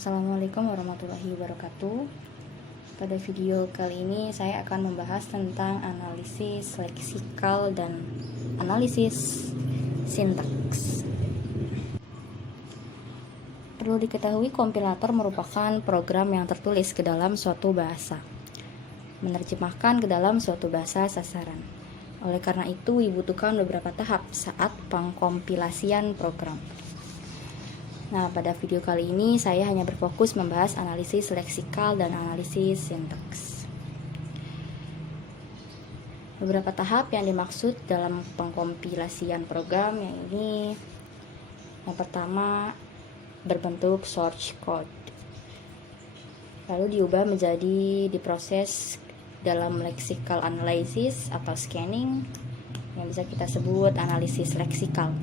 Assalamualaikum warahmatullahi wabarakatuh. Pada video kali ini saya akan membahas tentang analisis leksikal dan analisis sintaks. Perlu diketahui, kompilator merupakan program yang tertulis ke dalam suatu bahasa, menerjemahkan ke dalam suatu bahasa sasaran. Oleh karena itu, dibutuhkan beberapa tahap saat pengkompilasian program. Nah, pada video kali ini saya hanya berfokus membahas analisis leksikal dan analisis sintaks. Beberapa tahap yang dimaksud dalam pengkompilasian program yang pertama berbentuk source code, lalu diubah menjadi diproses dalam lexical analysis atau scanning yang bisa kita sebut analisis leksikal.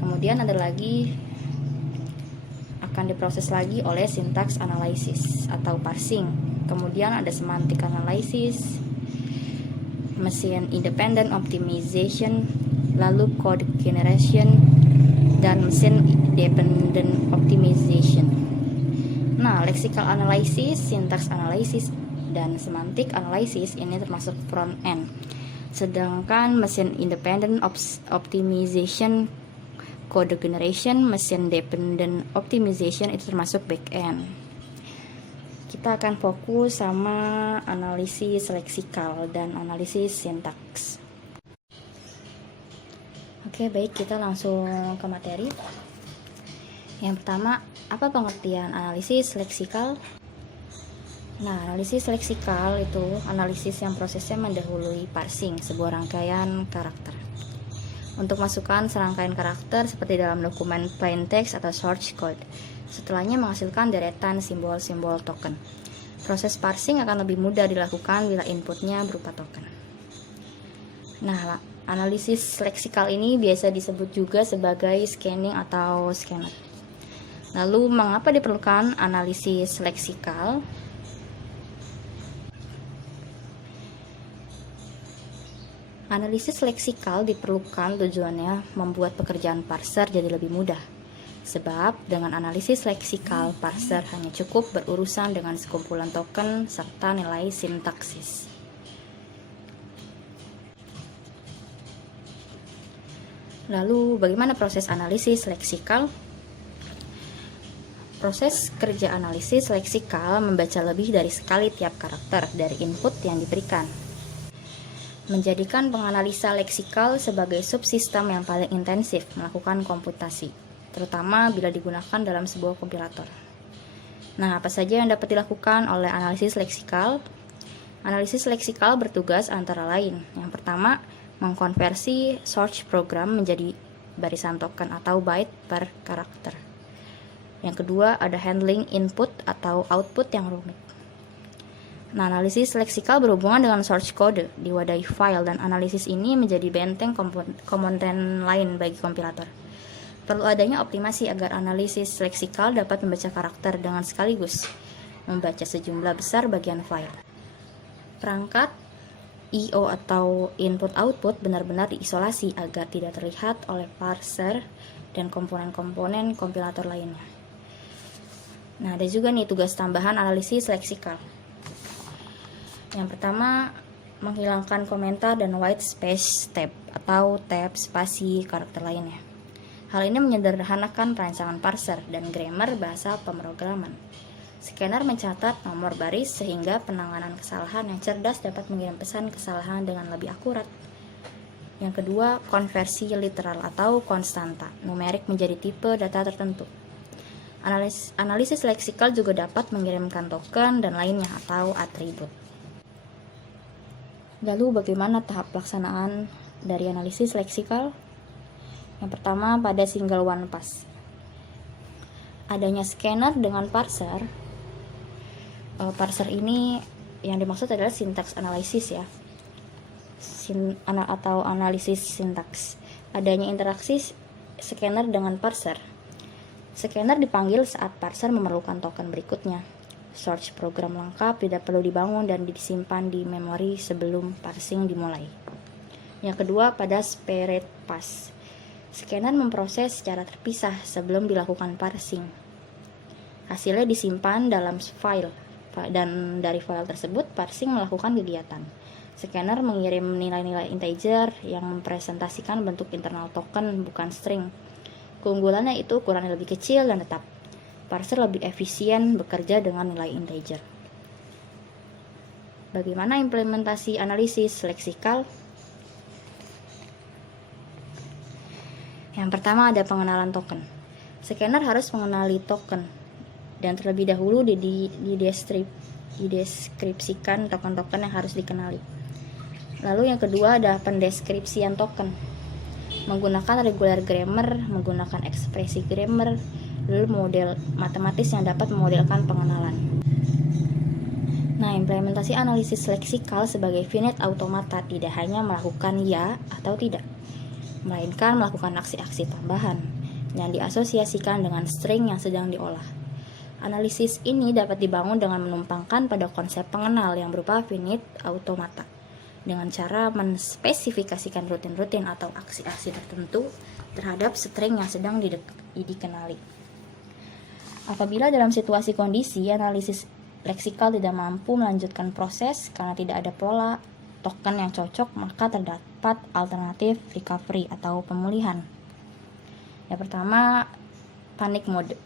Kemudian ada lagi akan diproses lagi oleh syntax analysis atau parsing. Kemudian ada semantic analysis, machine independent optimization, lalu code generation, dan machine dependent optimization. Nah, lexical analysis, syntax analysis, dan semantic analysis ini termasuk front end. Sedangkan machine independent optimization, code generation, machine dependent optimization itu termasuk back end. Kita akan fokus sama analisis leksikal dan analisis sintaks. Oke, baik, kita langsung ke materi. Yang pertama, apa pengertian analisis leksikal? Nah, analisis leksikal itu analisis yang prosesnya mendahului parsing sebuah rangkaian karakter untuk masukkan serangkaian karakter seperti dalam dokumen plain text atau source code. Setelahnya menghasilkan deretan simbol-simbol token. Proses parsing akan lebih mudah dilakukan bila inputnya berupa token. Nah, analisis leksikal ini biasa disebut juga sebagai scanning atau scanner. Lalu, mengapa diperlukan analisis leksikal? Analisis leksikal diperlukan tujuannya membuat pekerjaan parser jadi lebih mudah. Sebab dengan analisis leksikal, parser hanya cukup berurusan dengan sekumpulan token serta nilai sintaksis. Lalu, bagaimana proses analisis leksikal? Proses kerja analisis leksikal membaca lebih dari sekali tiap karakter dari input yang diberikan, menjadikan penganalisa leksikal sebagai subsistem yang paling intensif melakukan komputasi, terutama bila digunakan dalam sebuah kompilator. Nah, apa saja yang dapat dilakukan oleh analisis leksikal? Analisis leksikal bertugas antara lain, yang pertama, mengkonversi source program menjadi barisan token atau byte per karakter. Yang kedua, ada handling input atau output yang rumit. Nah, analisis leksikal berhubungan dengan source code diwadahi file, dan analisis ini menjadi benteng komponen lain bagi kompilator. Perlu adanya optimasi agar analisis leksikal dapat membaca karakter dengan sekaligus membaca sejumlah besar bagian file. Perangkat I/O atau input-output benar-benar diisolasi agar tidak terlihat oleh parser dan komponen-komponen kompilator lainnya. Nah, ada juga nih tugas tambahan analisis leksikal. Yang pertama, menghilangkan komentar dan white space tab atau tab spasi karakter lainnya. Hal ini menyederhanakan perancangan parser dan grammar bahasa pemrograman. Scanner mencatat nomor baris sehingga penanganan kesalahan yang cerdas dapat mengirim pesan kesalahan dengan lebih akurat. Yang kedua, konversi literal atau konstanta numerik menjadi tipe data tertentu. Analisis leksikal juga dapat mengirimkan token dan lainnya atau atribut. Lalu, bagaimana tahap pelaksanaan dari analisis leksikal? Yang pertama, pada single one pass. Adanya scanner dengan parser. Parser ini yang dimaksud adalah syntax analysis ya, atau analisis sintaks. Adanya interaksi scanner dengan parser. Scanner dipanggil saat parser memerlukan token berikutnya. Source program lengkap tidak perlu dibangun dan disimpan di memori sebelum parsing dimulai. Yang kedua, pada separate pass. Scanner memproses secara terpisah sebelum dilakukan parsing. Hasilnya disimpan dalam file, dan dari file tersebut parsing melakukan kegiatan. Scanner mengirim nilai-nilai integer yang mempresentasikan bentuk internal token, bukan string. Keunggulannya itu ukurannya lebih kecil dan tetap. Parser lebih efisien bekerja dengan nilai integer. Bagaimana implementasi analisis leksikal? Yang pertama ada pengenalan token. Scanner harus mengenali token dan terlebih dahulu dideskripsikan token-token yang harus dikenali. Lalu yang kedua ada pendeskripsian token. Menggunakan regular grammar, menggunakan ekspresi grammar, lalu model matematis yang dapat memodelkan pengenalan. Nah, implementasi analisis leksikal sebagai finite automata tidak hanya melakukan ya atau tidak, melainkan melakukan aksi-aksi tambahan yang diasosiasikan dengan string yang sedang diolah. Analisis ini dapat dibangun dengan menumpangkan pada konsep pengenal yang berupa finite automata, dengan cara menspesifikasikan rutin-rutin atau aksi-aksi tertentu terhadap string yang sedang dikenali. Apabila dalam situasi kondisi analisis leksikal tidak mampu melanjutkan proses karena tidak ada pola token yang cocok, maka terdapat alternatif recovery atau pemulihan. Yang pertama, panic mode.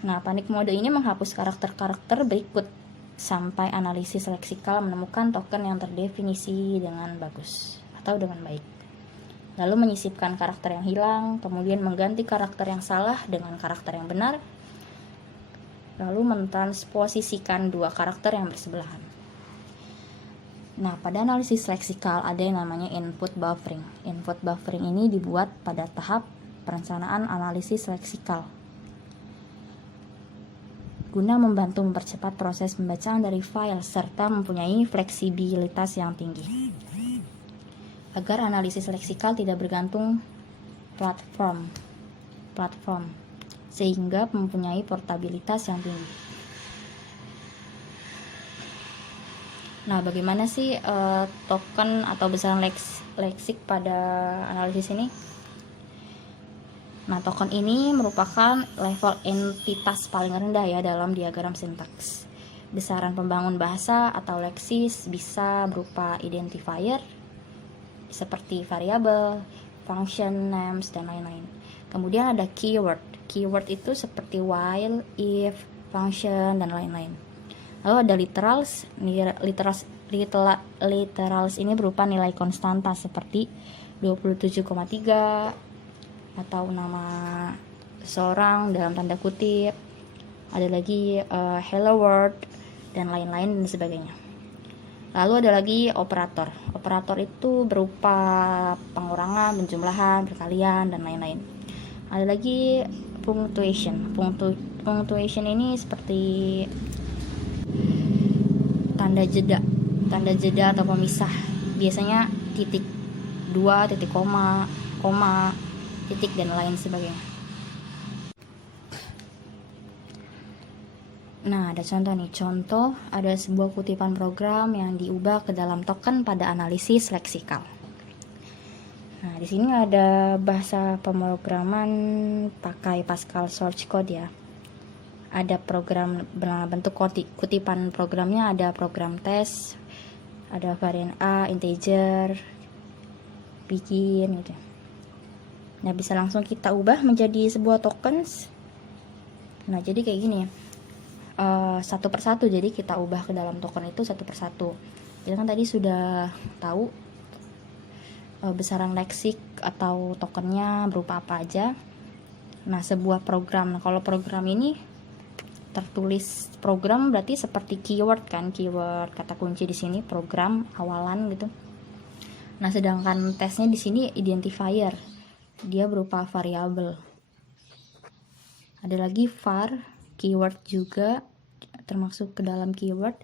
Nah, panic mode ini menghapus karakter-karakter berikut sampai analisis leksikal menemukan token yang terdefinisi dengan bagus atau dengan baik. Lalu menyisipkan karakter yang hilang, kemudian mengganti karakter yang salah dengan karakter yang benar, lalu mentransposisikan dua karakter yang bersebelahan. Nah, pada analisis leksikal ada yang namanya input buffering. Input buffering ini dibuat pada tahap perencanaan analisis leksikal guna membantu mempercepat proses pembacaan dari file serta mempunyai fleksibilitas yang tinggi agar analisis leksikal tidak bergantung platform sehingga mempunyai portabilitas yang tinggi. Nah, bagaimana sih token atau besaran leksik pada analisis ini? Nah, token ini merupakan level entitas paling rendah ya dalam diagram sintaks. Besaran pembangun bahasa atau leksis bisa berupa identifier seperti variabel, function names, dan lain-lain. Kemudian ada keyword. Keyword itu seperti while, if, function, dan lain-lain. Lalu ada literals. Literals ini berupa nilai konstanta seperti 27,3 atau nama seseorang dalam tanda kutip. Ada lagi hello world dan lain-lain dan sebagainya. Lalu ada lagi operator. Operator itu berupa pengurangan, penjumlahan, perkalian, dan lain-lain. Ada lagi punctuation. Punctuation ini seperti tanda jeda atau pemisah. Biasanya titik, dua, titik koma, titik, dan lain sebagainya. Nah, ada contoh nih. Contoh, ada sebuah kutipan program yang diubah ke dalam token pada analisis leksikal. Nah, di sini ada bahasa pemrograman pakai Pascal source code ya. Ada program bentuk kutipan programnya, ada program test, ada varian A, integer, begin gitu. Nah, bisa langsung kita ubah menjadi sebuah tokens. Nah, jadi kayak gini ya. Satu persatu, jadi kita ubah ke dalam token itu satu persatu. Kita kan tadi sudah tahu besaran leksik atau tokennya berupa apa aja. Nah, sebuah program. Nah, kalau program ini tertulis program berarti seperti keyword kan, keyword kata kunci di sini program awalan gitu. Nah, sedangkan tesnya di sini identifier. Dia berupa variabel. Ada lagi var, keyword juga termasuk ke dalam keyword.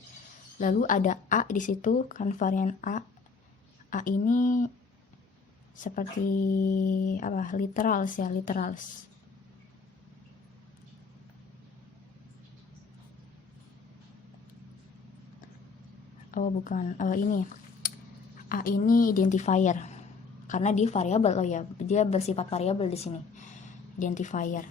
Lalu ada A di situ kan, varian A. A ini seperti apa? Literals ya, literals. Oh, bukan. Ini. A ini identifier. Karena dia variabel, oh ya, dia bersifat variabel di sini. Identifier.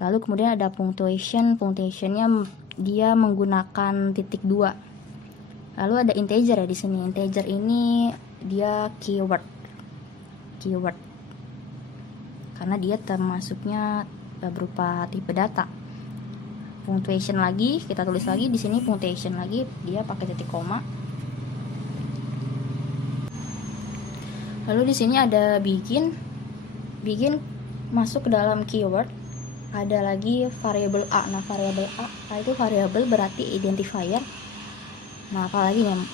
Lalu kemudian ada punctuation. Punctuationnya dia menggunakan titik 2. Lalu ada integer ya di sini. Integer ini dia keyword karena dia termasuknya berupa tipe data. Punctuation lagi, kita tulis lagi di sini punctuation lagi, dia pakai titik koma. Lalu di sini ada begin masuk ke dalam keyword. Ada lagi variabel a. Nah, variabel a itu variabel berarti identifier. Nah, apalagi nih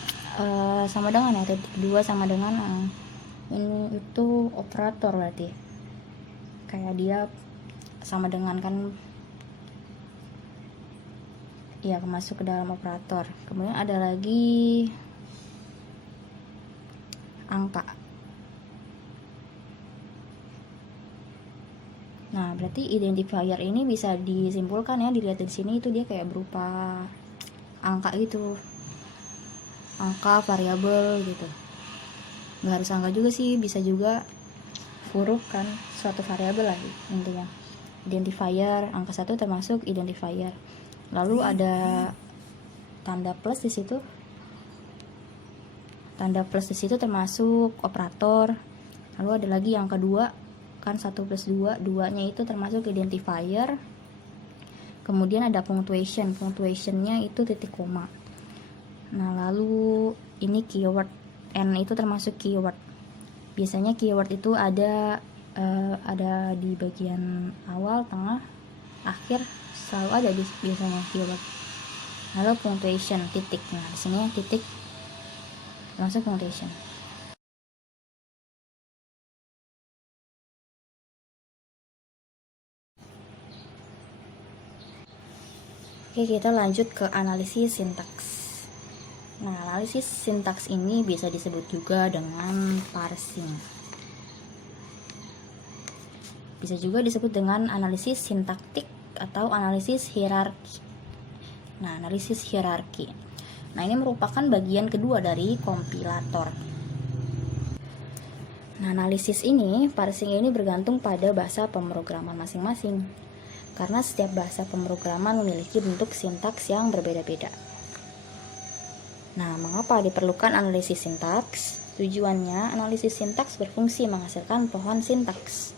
sama dengan ya, titik 2 sama dengan ini itu operator, berarti kayak dia sama dengan kan ya, masuk ke dalam operator. Kemudian ada lagi angka. Nah, berarti identifier ini bisa disimpulkan ya, dilihat di sini itu dia kayak berupa angka gitu, angka variabel gitu. Nggak harus angka juga sih, bisa juga huruf kan, suatu variabel lagi intinya. Identifier, angka 1 termasuk identifier. Lalu ada tanda plus di situ. Tanda plus di situ termasuk operator. Lalu ada lagi yang kedua, kan 1 plus 2, 2-nya itu termasuk identifier. Kemudian ada punctuation. Punctuationnya itu titik koma. Nah, lalu ini keyword. N itu termasuk keyword. Biasanya keyword itu ada di bagian awal, tengah, akhir, selalu ada biasanya keyword. Lalu punctuation, titik. Nah, di sini titik termasuk punctuation. Oke, kita lanjut ke analisis sintaks. Nah, analisis sintaks ini bisa disebut juga dengan parsing. Bisa juga disebut dengan analisis sintaktik atau analisis hierarki. Nah, analisis hierarki. Nah, ini merupakan bagian kedua dari kompilator. Nah, analisis ini, parsing ini bergantung pada bahasa pemrograman masing-masing. Karena setiap bahasa pemrograman memiliki bentuk sintaks yang berbeda-beda. Nah, mengapa diperlukan analisis sintaks? Tujuannya, analisis sintaks berfungsi menghasilkan pohon sintaks.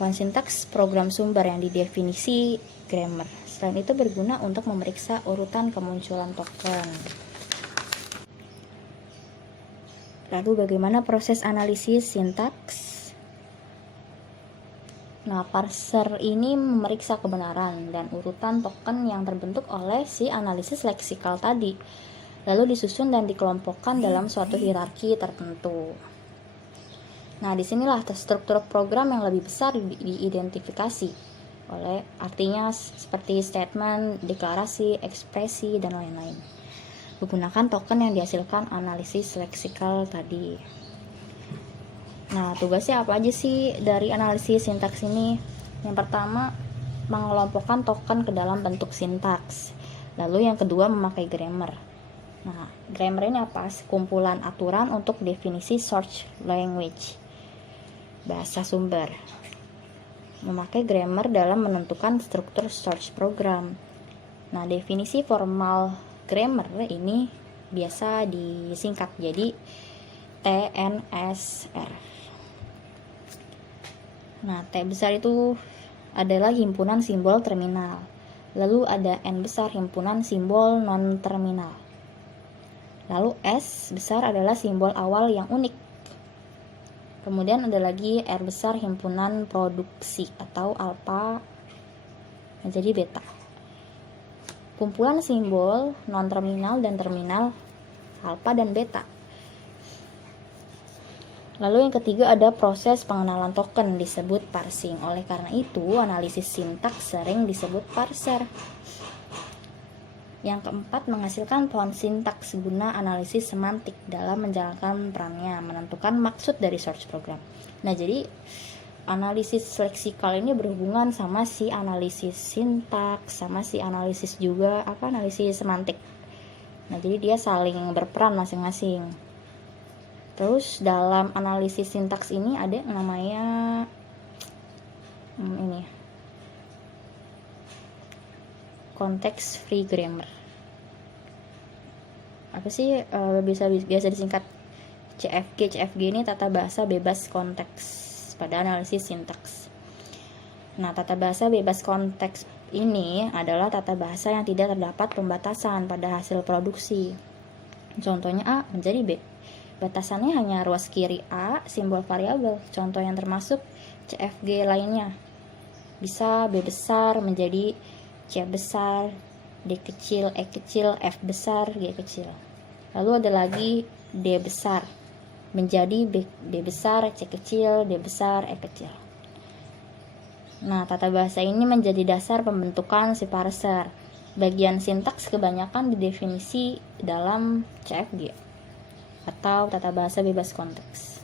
Pohon sintaks program sumber yang didefinisi grammar. Selain itu berguna untuk memeriksa urutan kemunculan token. Lalu bagaimana proses analisis sintaks? Nah, parser ini memeriksa kebenaran dan urutan token yang terbentuk oleh si analisis leksikal tadi, lalu disusun dan dikelompokkan dalam suatu hierarki tertentu. Nah, disinilah struktur program yang lebih besar diidentifikasi oleh, artinya seperti statement, deklarasi, ekspresi, dan lain-lain. Menggunakan token yang dihasilkan analisis leksikal tadi. Nah, tugasnya apa aja sih dari analisis sintaks ini? Yang pertama, mengelompokkan token ke dalam bentuk sintaks. Lalu yang kedua, memakai grammar. Nah, grammar ini apa? Kumpulan aturan untuk definisi source language, bahasa sumber. Memakai grammar dalam menentukan struktur source program. Nah, definisi formal grammar ini biasa disingkat jadi TNSR. Nah, T besar itu adalah himpunan simbol terminal. Lalu ada N besar, himpunan simbol non-terminal. Lalu S besar adalah simbol awal yang unik. Kemudian ada lagi R besar, himpunan produksi atau alfa menjadi beta. Kumpulan simbol non-terminal dan terminal alfa dan beta. Lalu yang ketiga ada proses pengenalan token disebut parsing. Oleh karena itu, analisis sintaks sering disebut parser. Yang keempat, menghasilkan pohon sintaks guna analisis semantik dalam menjalankan perannya, menentukan maksud dari source program. Nah, jadi analisis leksikal ini berhubungan sama si analisis sintaks, sama si analisis juga analisis semantik. Nah, jadi dia saling berperan masing-masing. Terus dalam analisis sintaks ini ada yang namanya context free grammar. Apa sih biasa disingkat CFG? CFG ini tata bahasa bebas konteks pada analisis sintaks. Nah, tata bahasa bebas konteks ini adalah tata bahasa yang tidak terdapat pembatasan pada hasil produksi. Contohnya A menjadi B. Batasannya hanya ruas kiri A, simbol variabel. Contoh yang termasuk CFG lainnya. Bisa B besar menjadi C besar, D kecil, E kecil, F besar, G kecil. Lalu ada lagi D besar menjadi D besar, C kecil, D besar, E kecil. Nah, tata bahasa ini menjadi dasar pembentukan si parser. Bagian sintaks kebanyakan didefinisi dalam CFG atau tata bahasa bebas konteks.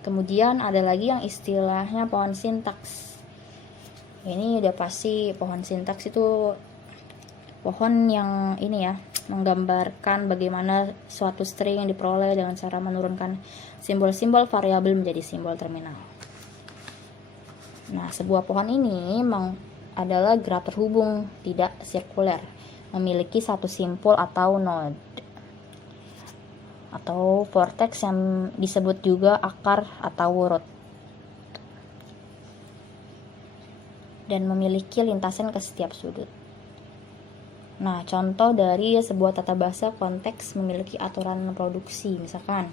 Kemudian ada lagi yang istilahnya pohon sintaks. Ini udah pasti pohon sintaks itu pohon yang ini ya, menggambarkan bagaimana suatu string diperoleh dengan cara menurunkan simbol-simbol variabel menjadi simbol terminal. Nah, sebuah pohon ini adalah graf terhubung, tidak sirkuler, memiliki satu simpul atau node atau vortex yang disebut juga akar atau root, dan memiliki lintasan ke setiap sudut. Nah, contoh dari sebuah tata bahasa konteks memiliki aturan produksi, misalkan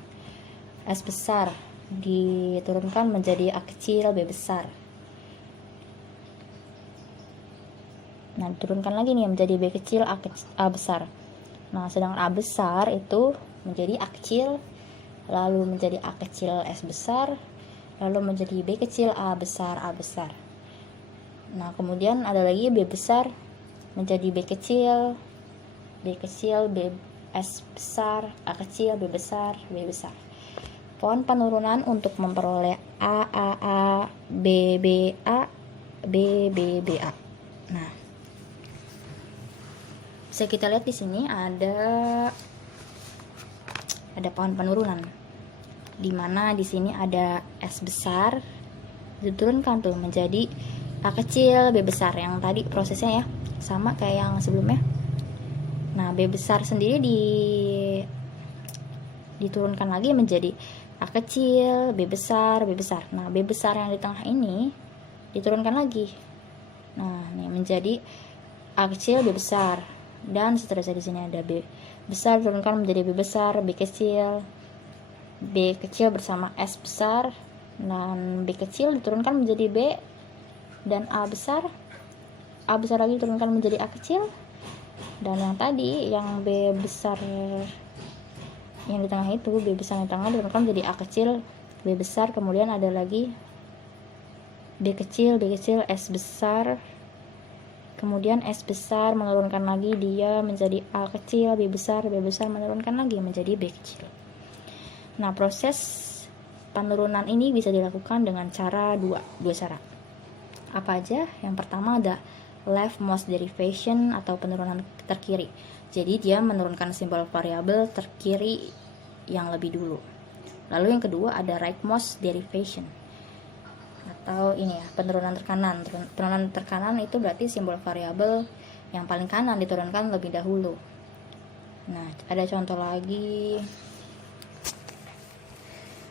S besar diturunkan menjadi A kecil, B besar. Nah, diturunkan lagi nih menjadi B kecil, A besar. Nah, sedangkan A besar itu menjadi A kecil, lalu menjadi A kecil S besar, lalu menjadi B kecil A besar. Nah, kemudian ada lagi B besar menjadi B kecil, B S besar, A kecil, B besar. Pohon penurunan untuk memperoleh A, B, A, B, A. Nah, bisa kita lihat di sini ada pohon penurunan, di mana di sini ada S besar diturunkan tuh menjadi A kecil, B besar, yang tadi prosesnya ya sama kayak yang sebelumnya. Nah, B besar sendiri diturunkan lagi menjadi A kecil, B besar. Nah, B besar yang di tengah ini diturunkan lagi. Nah, ini menjadi A kecil, B besar, dan seterusnya. Di sini ada B besar diturunkan menjadi B besar, B kecil bersama S besar, dan B kecil diturunkan menjadi B dan A besar lagi diturunkan menjadi A kecil, dan yang tadi yang B besar yang di tengah itu, B besar yang di tengah diturunkan menjadi A kecil, B besar, kemudian ada lagi B kecil, S besar, kemudian S besar menurunkan lagi dia menjadi A kecil, B besar menurunkan lagi menjadi B kecil. Nah, proses penurunan ini bisa dilakukan dengan cara dua cara. Apa aja? Yang pertama ada leftmost derivation atau penurunan terkiri. Jadi dia menurunkan simbol variabel terkiri yang lebih dulu. Lalu yang kedua ada rightmost derivation atau ini ya, penurunan terkanan. Penurunan terkanan itu berarti simbol variabel yang paling kanan diturunkan lebih dahulu. Nah, ada contoh lagi.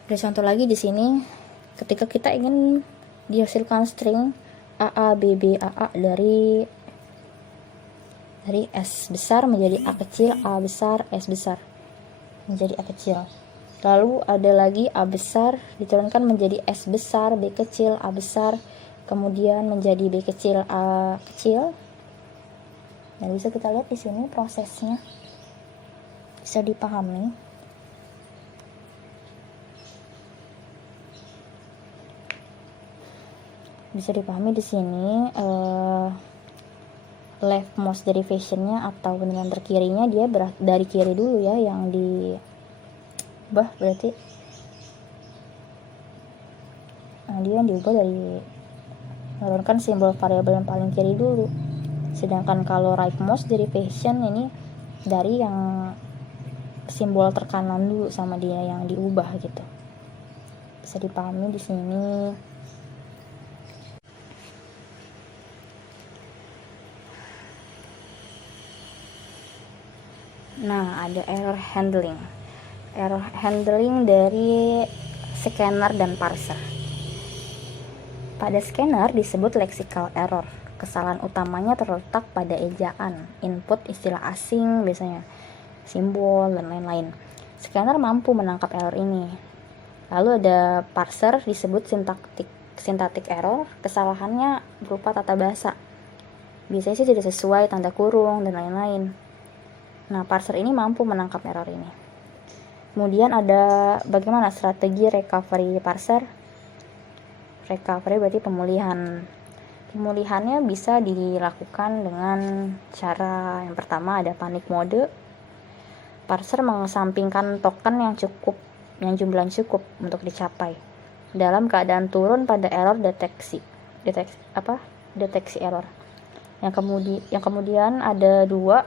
Di sini, ketika kita ingin dihasilkan string AA BB AA dari S besar menjadi A kecil, A besar, S besar menjadi A kecil. Lalu ada lagi A besar diturunkan menjadi S besar, B kecil, A besar, kemudian menjadi B kecil, A kecil. Nah, bisa kita lihat di sini prosesnya bisa dipahami. Bisa dipahami di sini leftmost derivationnya atau penurunan terkirinya dia dari kiri dulu ya, yang diubah berarti dia yang diubah dari menurunkan simbol variabel yang paling kiri dulu. Sedangkan kalau rightmost derivation ini dari yang simbol terkanan dulu sama dia yang diubah gitu. Bisa dipahami di sini. Nah, ada error handling. Error handling dari scanner dan parser. Pada scanner disebut lexical error. Kesalahan utamanya terletak pada ejaan, input istilah asing biasanya, simbol, dan lain-lain. Scanner mampu menangkap error ini. Lalu ada parser disebut syntactic error. Kesalahannya berupa tata bahasa. Biasanya sih tidak sesuai, tanda kurung, dan lain-lain. Nah, parser ini mampu menangkap error ini. Kemudian ada bagaimana strategi recovery parser. Recovery berarti pemulihan. Pemulihannya bisa dilakukan dengan cara yang pertama ada panic mode. Parser mengesampingkan token yang jumlahnya cukup untuk dicapai dalam keadaan turun pada error deteksi error. Yang kemudian ada dua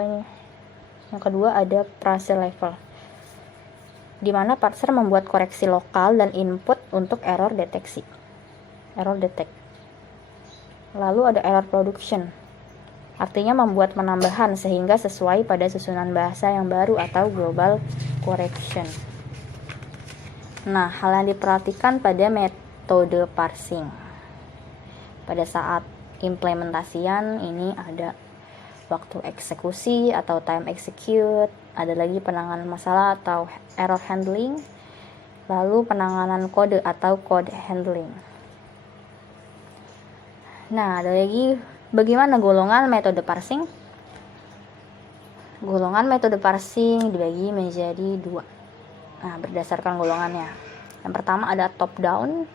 ini. Yang kedua ada parser level, di mana parser membuat koreksi lokal dan input untuk error detect. Lalu ada error production, artinya membuat penambahan sehingga sesuai pada susunan bahasa yang baru atau global correction. Nah, hal yang diperhatikan pada metode parsing pada saat implementasian ini ada waktu eksekusi atau time execute, ada lagi penanganan masalah atau error handling, lalu penanganan kode atau code handling. Nah, ada lagi bagaimana golongan metode parsing. Golongan metode parsing dibagi menjadi dua. Nah, berdasarkan golongannya. Yang pertama ada top down.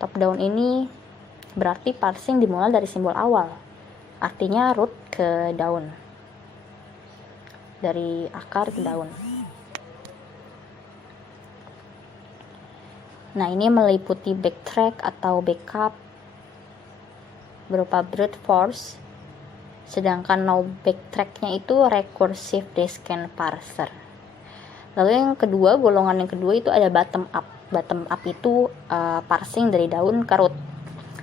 Top down ini berarti parsing dimulai dari simbol awal, artinya root ke daun, dari akar ke daun. Nah, ini meliputi backtrack atau backup berupa brute force, sedangkan no backtracknya itu recursive descent parser. Lalu yang kedua, golongan yang kedua itu ada bottom up. Bottom up itu parsing dari daun ke root.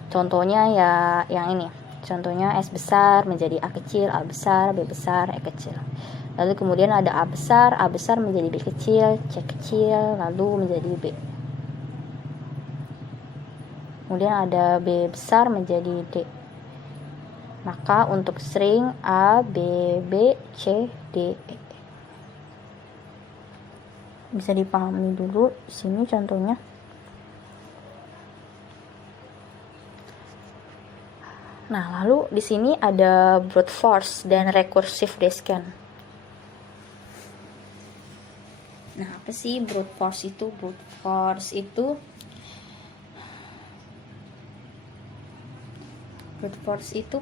Contohnya ya yang ini. Contohnya S besar menjadi A kecil, A besar, B besar, E kecil. Lalu kemudian ada A besar menjadi B kecil, C kecil, lalu menjadi B. Kemudian ada B besar menjadi D. Maka untuk string A, B, B, C, D, E. Bisa dipahami dulu sini contohnya. Nah, lalu di sini ada brute force dan recursive descent. Nah, apa sih brute force itu? Brute force itu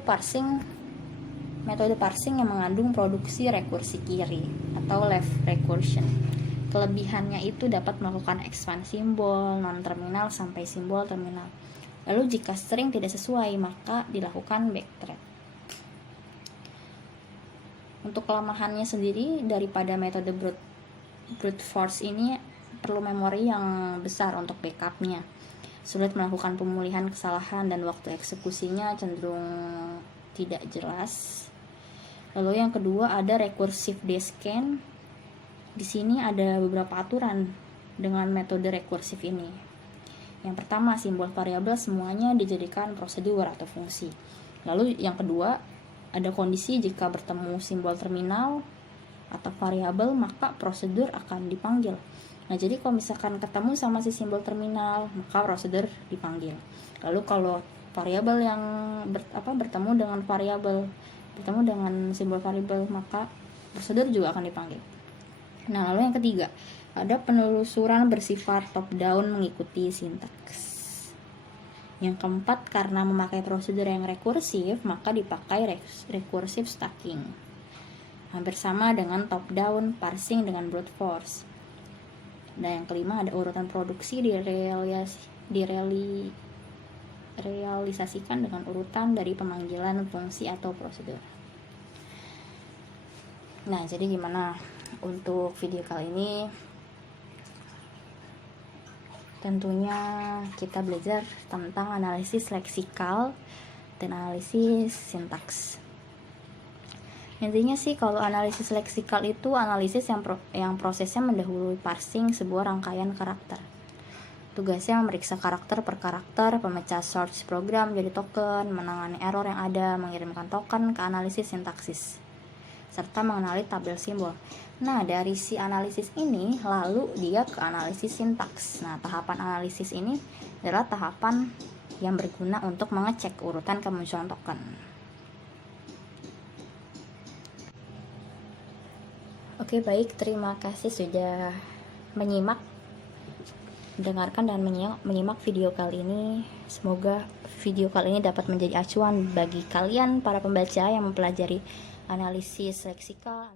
metode parsing yang mengandung produksi rekursi kiri atau left recursion. Kelebihannya itu dapat melakukan expand simbol non-terminal sampai simbol terminal. Lalu jika string tidak sesuai, maka dilakukan backtrack. Untuk kelemahannya sendiri daripada metode brute force ini perlu memori yang besar untuk backupnya. Sulit melakukan pemulihan kesalahan dan waktu eksekusinya cenderung tidak jelas. Lalu yang kedua ada recursive descent. Di sini ada beberapa aturan dengan metode rekursif ini. Yang pertama, simbol variabel semuanya dijadikan prosedur atau fungsi. Lalu yang kedua, ada kondisi jika bertemu simbol terminal atau variabel maka prosedur akan dipanggil. Nah, jadi kalau misalkan ketemu sama si simbol terminal, maka prosedur dipanggil. Lalu kalau variabel yang bertemu dengan simbol variabel, maka prosedur juga akan dipanggil. Nah, lalu yang ketiga, ada penelusuran bersifat top down mengikuti sintaks. Yang keempat, karena memakai prosedur yang rekursif, maka dipakai recursive stacking. Hampir sama dengan top down parsing dengan brute force. Dan yang kelima ada urutan produksi direalisasikan dengan urutan dari pemanggilan fungsi atau prosedur. Nah, jadi gimana untuk video kali ini? Tentunya kita belajar tentang analisis leksikal dan analisis sintaks. Intinya sih kalau analisis leksikal itu analisis yang prosesnya mendahului parsing sebuah rangkaian karakter. Tugasnya memeriksa karakter per karakter, pemecah search program jadi token, menangani error yang ada, mengirimkan token ke analisis sintaksis, serta mengenali tabel simbol. Nah, dari si analisis ini lalu dia ke analisis sintaks. Nah, tahapan analisis ini adalah tahapan yang berguna untuk mengecek urutan kemunculan token. Oke, baik, terima kasih sudah mendengarkan dan menyimak video kali ini. Semoga video kali ini dapat menjadi acuan bagi kalian para pembaca yang mempelajari analisis leksikal.